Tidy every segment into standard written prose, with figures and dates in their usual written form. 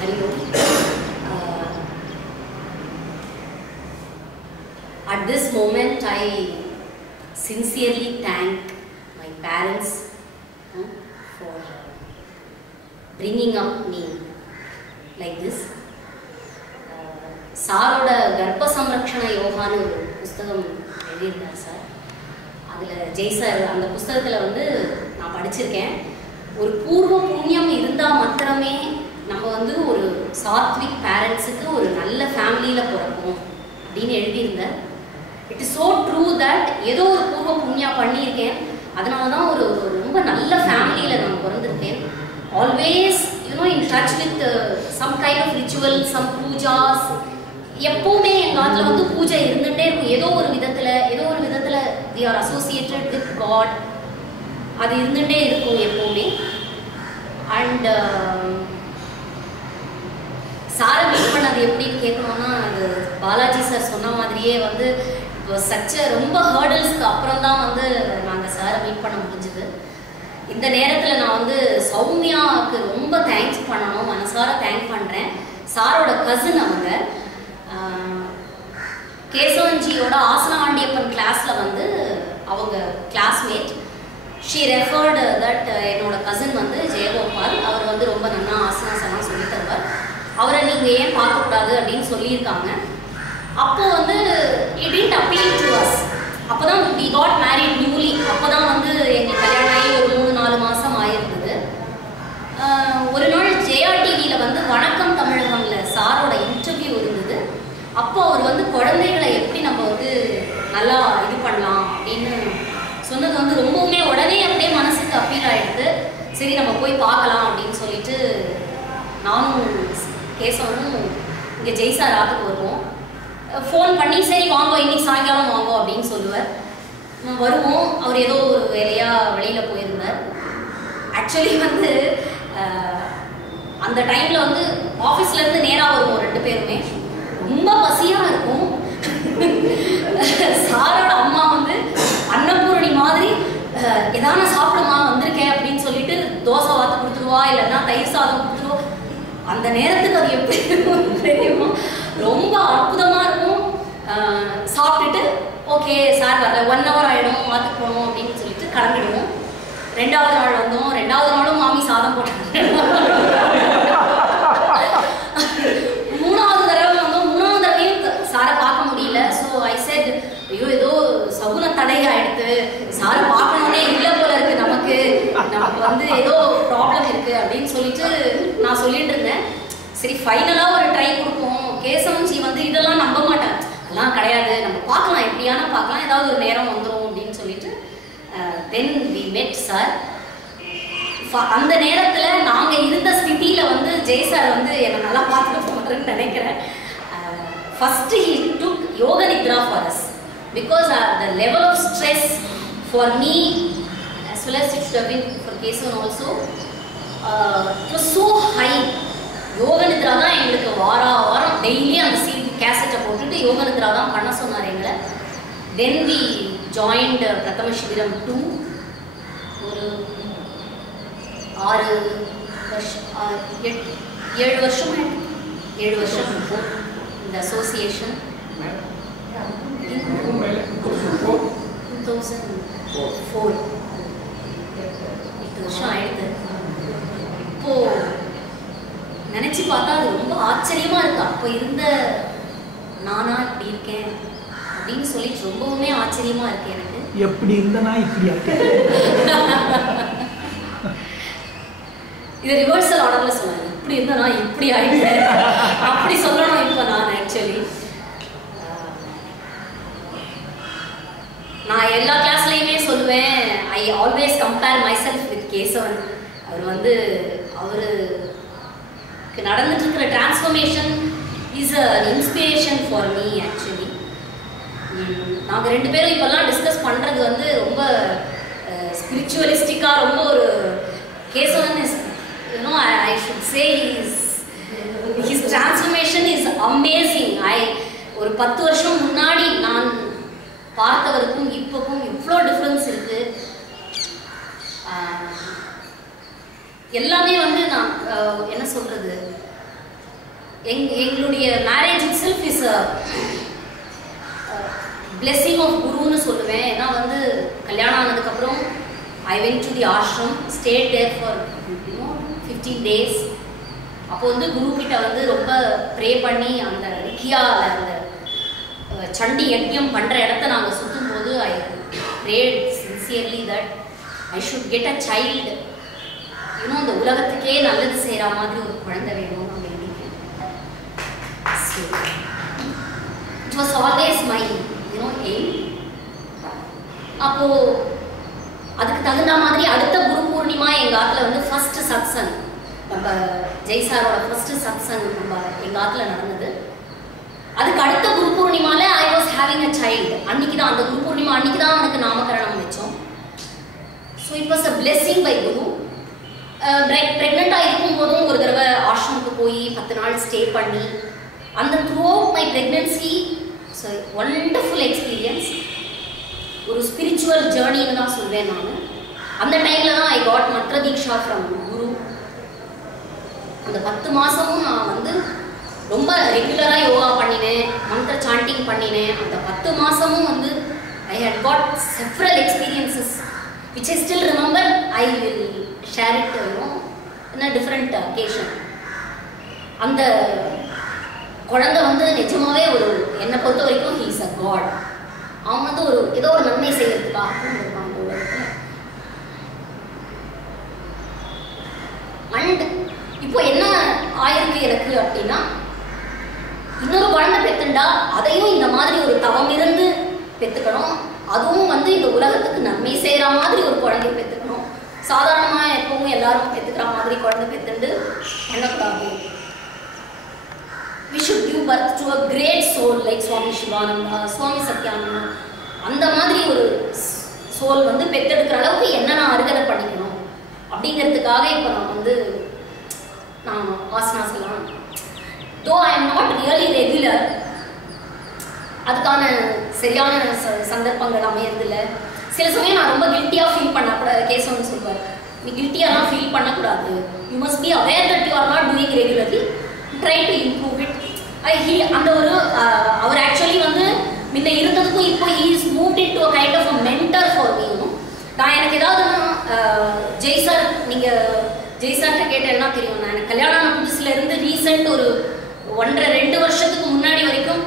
At this moment, I sincerely thank my parents for bringing up me like this. சாரோட கர்ப்ப சம்ரக்ஷண யோகான்னு ஒரு புஸ்தகம் எழுதியிருந்தார் சார். அதில் ஜெய் சார் அந்த புஸ்தகத்தில் வந்து நான் படிச்சிருக்கேன். ஒரு பூர்வ புண்ணியம் இருந்தால் மாத்திரமே நம்ம வந்து ஒரு சாத்விக் பேரண்ட்ஸுக்கு ஒரு நல்ல ஃபேமிலியில் பிறப்போம் அப்படின்னு எழுதியிருந்தார். It is so true that ஏதோ ஒரு பூர்வ புண்ணியம் பண்ணியிருக்கேன், அதனால தான் ஒரு ரொம்ப நல்ல ஃபேமிலியில் நான் பிறந்திருக்கேன். Always in touch with some kind of ritual, some pujas. எப்போவுமே எங்கள் காலத்தில் வந்து பூஜை இருந்துகிட்டே இருக்கும். ஏதோ ஒரு விதத்தில் we are associated with God. அது இருந்துகிட்டே இருக்கும் எப்போவுமே. அண்ட் சாரை மீட் பண்ணது எப்படின்னு கேட்கணும்னா, அது பாலாஜி சார் சொன்ன மாதிரியே வந்து ரொம்ப ஹேர்டல்ஸ்க்கு அப்புறம் தான் வந்து நாங்கள் சாரை மீட் பண்ண முடிஞ்சுது. இந்த நேரத்தில் நான் வந்து சௌமியாவுக்கு ரொம்ப தேங்க்ஸ் பண்ணணும், மனசார தேங்க் பண்ணுறேன். சாரோட கசின் அவங்க கேசவன்ஜியோட ஆசனவாண்டியப்பன் கிளாஸில் வந்து அவங்க கிளாஸ்மேட். ஷீ ரெஃபர்டு தட் என்னோட கசின் வந்து ஜெயகோபால், அவர் வந்து ரொம்ப நல்லா ஆசனாஸ் எல்லாம் சொல்லி தருவார், அவரை நீங்கள் ஏன் பார்க்கக்கூடாது அப்படின்னு சொல்லியிருக்காங்க. அப்போ வந்து it did appeal to us. அப்போ தான் வி காட் மேரிட் நியூலி. அப்போ தான் வந்து எங்களுக்கு கல்யாணம் ஆகி ஒரு 3-4 மாதம் ஆகிருந்தது. ஒரு நாள் ஜெயா டிவியில் வந்து வணக்கம் தமிழகம்ல சாரோட இன்டர்வியூ இருந்தது. அப்போ அவர் வந்து குழந்தைகளை எப்படி நம்ம வந்து நல்லா இது பண்ணலாம் அப்படின்னு சொன்னது வந்து ரொம்பவுமே உடனே அப்படியே மனசுக்கு அப்பீல் ஆகிடுது. சரி நம்ம போய் பார்க்கலாம் அப்படின்னு சொல்லிட்டு நானும் கேசவனும் இங்கே ஜெய்சார் ஆத்துக்கு வருவோம். ஃபோன் பண்ணி சரி வாங்க இன்னைக்கு சாயங்காலம் வாங்க அப்படின்னு சொல்லுவார். வருவோம். அவர் ஏதோ ஒரு வேலையாக வெளியில் போயிருந்தார். ஆக்சுவலி வந்து அந்த டைமில் வந்து ஆஃபீஸ்லேருந்து நேராக வருவோம் 2 பேருமே. ரொம்ப பசியாக இருக்கும். சாரோட அம்மா வந்து அன்னபூரணி மாதிரி எதான சாப்பிடுமா வந்திருக்கேன் அப்படின்னு சொல்லிட்டு தோசை வாத்து கொடுத்துருவா, இல்லைன்னா தயிர் சாதம் கொடுத்துருவா. அந்த நேரத்துக்கு அது எப்படி தெரியுமா, ரொம்ப அற்புதமாக இருக்கும். சாப்பிட்டுட்டு ஓகே சார் வரல, 1 hour ஆகிடும் மாற்றுக்கு போகணும் அப்படின்னு சொல்லிட்டு கிளம்பிடுவோம். 2வது நாள் வந்தோம். 2வது நாளும் மாமி சாதம் போட்டாங்க. 3வது தடவை வந்தோம். 3வது தடவையும் சாரை பார்க்க முடியல. ஸோ ஐ செட் ஐயோ ஏதோ சகுன தடை ஆகிடுது, சாரை பார்க்கணுன்னே இல்லை போல இருக்குது, நமக்கு வந்து ஏதோ ப்ராப்ளம் இருக்குது அப்படின்னு சொல்லிட்டு நான் சொல்லிட்டு இருந்தேன். சரி ஃபைனலாக ஒரு ட்ரை கொடுப்போம். கேசவன்ஜி வந்து இதெல்லாம் நம்ப மாட்டேன், அதெல்லாம் கிடையாது, நம்ம பார்க்கலாம், எப்படியான பார்க்கலாம், ஏதாவது ஒரு நேரம் வந்துடும் அப்படின்னு சொல்லிட்டு தென் வி மெட் சார். அந்த நேரத்தில் நாங்கள் இருந்த ஸ்திதியில் வந்து ஜெய் சார் வந்து என்னை நல்லா பார்த்துட்டு போகிறேன்னு நினைக்கிறேன். First he took yoga nidra for us because the level of stress for me as well as it should have been for Kesavan also, it was so high. யோக நித்ரா தான் எங்களுக்கு வாரம் டெய்லி அந்த கேசட்டை போட்டுட்டு யோக நித்ரா தான் பண்ண சொன்னார் எங்களை. தென் வி ஜாயின்ட் பிரதம சிபிரம் 2. ஒரு 7 வருஷம் இருக்கும் இந்த அசோசியேஷன். 2004 8 வருஷம் ஆயிடுது. இப்போ நினைச்சு பார்த்தா அது ரொம்ப ஆச்சரியமா இருக்கு. அப்போ இருந்த நானா இப்படி இருக்கேன் அப்படின்னு சொல்லிட்டு ரொம்பவுமே ஆச்சரியமா இருக்கு எனக்கு. எப்படி இருந்தனா இப்படி இருக்கேன். இது ரிவர்சல் ஆர்டர்ல சொன்னாங்க. இப்படி இருந்தனா இப்படி ஆயிட்டேன் அப்படி சொல்லணும் இப்போ நான். ஆக்சுவலி நான் எல்லா கிளாஸ்லையுமே சொல்லுவேன், I always compare myself with Keshavan. அவர் வந்து அவருக்கு நடந்துட்டு இருக்கிற transformation is a inspiration for me. Actually நாங்கள் 2 பேரும் இப்போல்லாம் டிஸ்கஸ் பண்ணுறது வந்து ரொம்ப ஸ்பிரிச்சுவலிஸ்டிக்காக, ரொம்ப ஒரு Kesavan is I should say his transformation is amazing. ஒரு 10 வருஷம் முன்னாடி நான் பார்த்தவருக்கும் இப்போக்கும் இவ்வளோ டிஃப்ரென்ஸ் இருக்கு. எல்லாமே வந்து நான் என்ன சொல்றது, எங்களுடைய marriage itself is blessing of குருன்னு சொல்லுவேன். ஏன்னா வந்து கல்யாணம் ஆனதுக்கப்புறம் I went to the ashram, stayed there for 15 days. அப்போ வந்து குரு கிட்ட வந்து ரொம்ப ப்ரே பண்ணி அந்த ரிக்கியாவில் அந்த சண்டி யஜ்யம் பண்ணுற இடத்த நாங்கள் சுற்றும் போது ஐ prayed sincerely that I should get a child. இன்னும் இந்த உலகத்துக்கே நல்லது செய்கிற மாதிரி ஒரு குழந்தை வேணும் அப்படின்னு. So it was always my aim. அப்போது அதுக்கு தகுந்த மாதிரி அடுத்த குரு பூர்ணிமா எங்கள் ஆற்றுல வந்து ஃபர்ஸ்ட் சத்சங், நம்ம ஜெய்சாரோட ஃபர்ஸ்ட் சத்சங் நம்ம எங்கள் ஆற்றுல நடந்தது. அதுக்கு அடுத்த குரு பூர்ணிமால I was having a child. அன்னைக்கு தான் அந்த குரு பூர்ணிமா அன்னைக்கு தான் அவனுக்கு நாமகரணம் வச்சோம். So it was a blessing by guru. ப்ரெக்னெண்ட்டாக இருக்கும் போதும் ஒரு தடவை ஆஷ்ரமுக்கு போய் 10 நாள் ஸ்டே பண்ணி அந்த through out my pregnancy wonderful experience. ஒரு ஸ்பிரிச்சுவல் ஜேர்னின்னு தான் சொல்வேன் நான். அந்த டைமில் தான் ஐ காட் மந்த்ர தீக்ஷா ஃப்ரம் குரு. அந்த 10 மாதமும் நான் வந்து ரொம்ப ரெகுலராக யோகா பண்ணினேன், மந்த்ர சாண்டிங் பண்ணினேன். அந்த 10 மாதமும் வந்து I had got several experiences which I still remember. I will share it in a different occasion. அந்த குழந்தை வந்து நிஜமாவே ஒரு என்னை பொறுத்த வரைக்கும் ஹீ இஸ் அ காட். அவன் வந்து ஒரு ஏதோ ஒரு நன்மை செய்யறதுக்காக இருப்பான். அண்ட் இப்போ என்ன ஆயிருக்கு எனக்கு அப்படின்னா, இன்னொரு குழந்தை பெத்துண்டா அதையும் இந்த மாதிரி ஒரு தவம் இருந்து பெத்துக்கணும். அதுவும் வந்து இந்த உலகத்துக்கு நன்மை செய்கிற மாதிரி ஒரு குழந்தைய பெத்துக்கணும். சாதாரணமாக எப்பவும் எல்லாரும் பெத்துக்கிற மாதிரி குழந்தை பெத்துண்டு பண்ணக்கூடாது. We should give birth to a great soul like Swami Shivananda, Swami Satyananda. அந்த மாதிரி ஒரு சோல் வந்து பெத்தெடுக்கிற அளவுக்கு என்ன நான் அருகதை பண்ணிக்கணும் அப்படிங்கிறதுக்காக இப்போ நான் வந்து நான் ஆசனாஸ் எல்லாம் தோ I am not really regular, அதுக்கான சரியான சந்தர்ப்பங்கள் அமையறதில்லை. சில சமயம் நான் ரொம்ப கில்ட்டியாக ஃபீல் பண்ணக்கூடாது. கேசவன் சொல்வார், நீ கில்ட்டியாலாம் ஃபீல் பண்ணக்கூடாது, you must be aware that you are not doing regularly, try to improve it. அந்த ஒரு அவர் ஆக்சுவலி வந்து முன்ன இருந்ததுக்கும் இப்போ is moved into a kind of a mentor for me. நான் எனக்கு ஏதாவதுன்னா ஜெய்சார், நீங்கள் ஜெய்சார்கிட்ட கேட்டேன்னா தெரியும், நான் எனக்கு கல்யாணம் ஆன புதுசுல இருந்து ரீசெண்ட் ஒரு 1.5-2 வருஷத்துக்கு முன்னாடி வரைக்கும்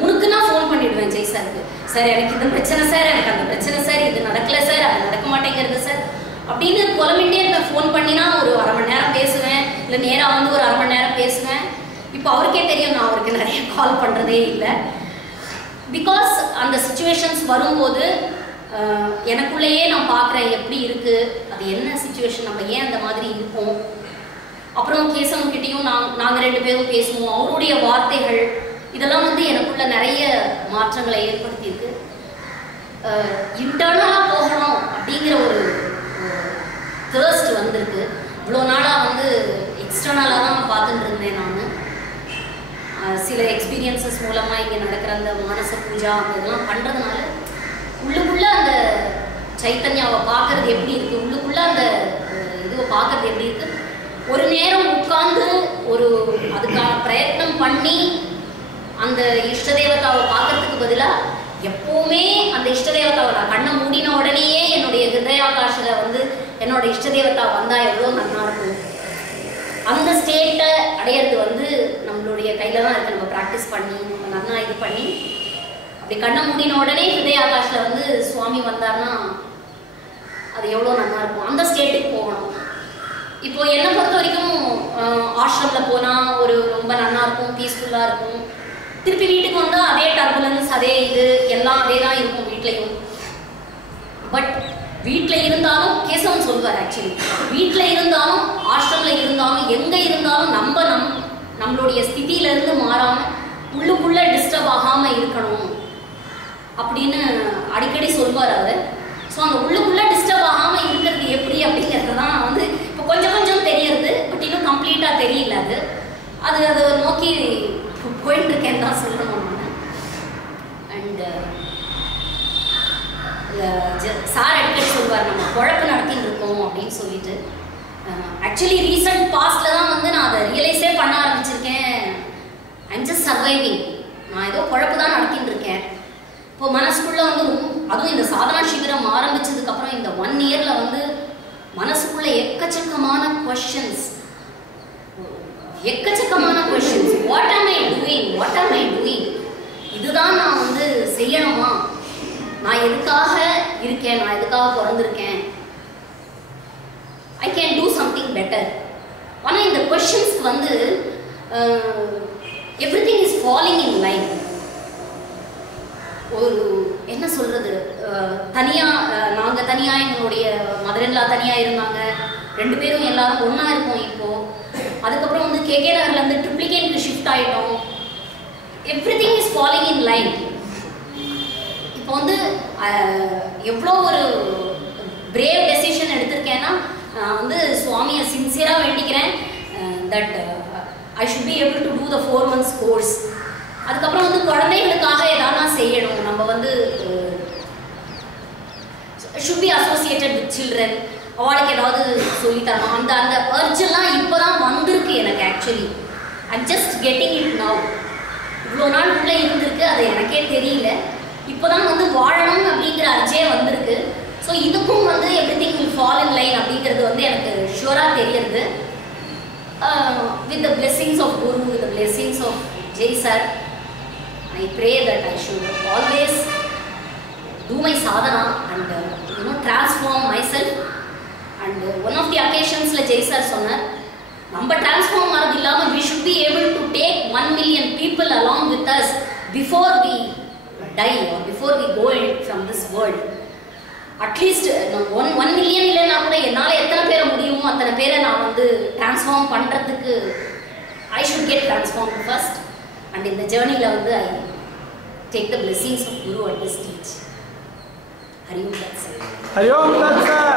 முழுக்குன்னா ஃபோன் பண்ணிவிடுவேன் ஜெய்சாருக்கு. சார் எனக்கு இந்த பிரச்சனை சார், எனக்கு அந்த பிரச்சனை சார், இது நடக்கலை சார், அது நடக்க மாட்டேங்கிறது சார் அப்படின்னு குழம்பிட்டே இருப்பேன். ஃபோன் பண்ணினா ஒரு 1/2 மணி நேரம் பேசுவேன், இல்லை நேராக வந்து ஒரு 1/2 மணி நேரம் பேசுவேன். இப்போ அவருக்கே தெரியும் நான் அவருக்கு நிறைய கால் பண்ணுறதே இல்லை. பிகாஸ் அந்த சுச்சுவேஷன்ஸ் வரும்போது எனக்குள்ளேயே நான் பார்க்குறேன் எப்படி இருக்குது, அது என்ன சுச்சுவேஷன், நம்ம ஏன் அந்த மாதிரி இருக்கோம். அப்புறம் கேசவன்கிட்டையும் நாங்கள் 2 பேரும் பேசுவோம். அவருடைய வார்த்தைகள் இதெல்லாம் வந்து எனக்குள்ள நிறைய மாற்றங்களை ஏற்படுத்தியிருக்கு. இன்டர்னலாக போகணும் அப்படிங்கிற ஒரு தேர்ஸ்ட் வந்திருக்கு. இவ்வளோ நாளாக வந்து எக்ஸ்டர்னலாக தான் பார்த்துட்டு இருந்தேன் நான். சில எக்ஸ்பீரியன்சஸ் மூலமாக இங்கே நடக்கிற அந்த மானச பூஜா அந்த இதெல்லாம் பண்ணுறதுனால உள்ளுக்குள்ளே அந்த சைத்தன்யாவை பார்க்கறது எப்படி இருக்குது, உள்ளுக்குள்ளே அந்த இதுவை பார்க்கறது எப்படி இருக்குது. ஒரு நேரம் உட்கார்ந்து ஒரு அதுக்கான பிரயத்னம் பண்ணி அந்த இஷ்ட தேவதாவை பார்க்கறதுக்கு பதிலாக எப்போவுமே அந்த இஷ்ட தேவதாவை நான் கண்ணை மூடின உடனேயே என்னுடைய ஹிருதயாகாஷில் வந்து என்னோட இஷ்ட தேவதா வந்தால் எவ்வளோ நல்லா இருக்கும். அந்த ஸ்டேட்டை அடையிறது வந்து நம்மளுடைய கையில் தான் இருக்குது. நம்ம ப்ராக்டிஸ் பண்ணி நம்ம நல்லா இது பண்ணி அப்படி கண்ணை மூடின உடனே ஹிருதயாகாஷில் வந்து சுவாமி வந்தார்னா அது எவ்வளோ நல்லா இருக்கும். அந்த ஸ்டேட்டுக்கு போகணும். இப்போ என்னை பொறுத்த வரைக்கும் ஆஷ்ரமில் போனால் ஒரு ரொம்ப நல்லா இருக்கும், பீஸ்ஃபுல்லாக இருக்கும். திருப்பி வீட்டுக்கு வந்தால் அதே டர்புலன்ஸ், அதே இது எல்லாம் அதே தான் இருக்கும் வீட்லையும். பட் வீட்டில் இருந்தாலும் கேசவன் சொல்வார் ஆக்சுவலி, வீட்டில் இருந்தாலும் ஆஷ்ரமில் இருந்தாலும் எங்கே இருந்தாலும் நம்மளுடைய ஸ்திதியிலேருந்து மாறாமல் உள்ளுக்குள்ளே டிஸ்டர்ப் ஆகாமல் இருக்கணும் அப்படின்னு அடிக்கடி சொல்வார் அவர். ஸோ அந்த உள்ளுக்குள்ளே டிஸ்டர்ப் ஆகாமல் இருக்கிறது எப்படி அப்படிங்கிறது தான் வந்து இப்போ கொஞ்சம் தெரியறது. பட் இன்னும் கம்ப்ளீட்டாக தெரியல. அதை நோக்கி போயிட்டு இருக்கேன்னு தான் சொல்லணும் நான். அண்டு சார் அடிக்கடி சொல்வார், நம்ம குழப்பு நடத்திட்டு இருக்கோம் அப்படின்னு சொல்லிட்டு. ஆக்சுவலி ரீசன்ட் பாஸ்டில் தான் வந்து நான் அதை ரியலைஸே பண்ண ஆரம்பிச்சிருக்கேன். I'm just surviving. நான் ஏதோ குழப்பு தான் நடத்திட்டு இருக்கேன். இப்போ மனசுக்குள்ள வந்து அதுவும் இந்த சாதனா சிபிரம் ஆரம்பிச்சதுக்கு அப்புறம் இந்த 1 இயர்ல வந்து மனசுக்குள்ள எக்கச்சக்கமான கொஸ்டின்ஸ், வாட் ஆம் ஐ டூயிங், இதுதான் நான் வந்து செய்யணுமா, நான் எதுக்காக இருக்கேன், நான் எதுக்காக பிறந்திருக்கேன், I can do something better. ஆனால் இந்த கொஸ்டின்ஸ்க்கு வந்து everything is falling in line. ஒரு என்ன சொல்றது, நாங்கள் தனியாக, எங்களுடைய மதர்-இன்-லா தனியாக இருந்தாங்க, 2 பேரும் எல்லாரும் ஒன்றா இருக்கோம் இப்போ. அதுக்கப்புறம் வந்து கேகே நகர்லேருந்து ட்ரிப்ளிகேனுக்கு ஷிஃப்ட் ஆகிட்டோம். Everything is falling in line. இப்போ வந்து எவ்வளோ ஒரு பிரேவ் டெசிஷன் எடுத்திருக்கேன்னா, நான் வந்து சுவாமியை சின்சியராக வேண்டிக்கிறேன் that I should be able to do the 4 months course. அதுக்கப்புறம் வந்து குழந்தைகளுக்காக எதாவது செய்யணும். நம்ம வந்து should be associated with children, அவளுக்கு ஏதாவது சொல்லித்தரணும். அந்த அர்ஜெல்லாம் இப்போ தான் வந்திருக்கு எனக்கு. Actually I'm just getting it now. இவ்வளோ நாள் உள்ளே இருந்திருக்கு, அது எனக்கே தெரியல. இப்போ தான் வந்து வாழணும் அப்படிங்கிற அர்ஜே வந்திருக்கு. ஸோ இதுக்கும் வந்து everything will fall in line அப்படிங்கிறது வந்து எனக்கு ஷுவராக தெரியுது. With the blessings of guru, with the blessings of Jai sir, I pray that I should always do my sadhana and transform myself. And one of the occasions la Jay sir சொன்னார், நம்ம transform ஆறது இல்லாம we should be able to take 1 million people along with us before we die or before we go from this world. At least 1 million இல்லைன்னா கூட என்னால் எத்தனை பேரை முடியுமோ அத்தனை பேரை நான் வந்து transform பண்ணுறதுக்கு I should get transformed first. And in the journey la vandu I take the blessings of Guru at this stage. Hari Om Tat Sat.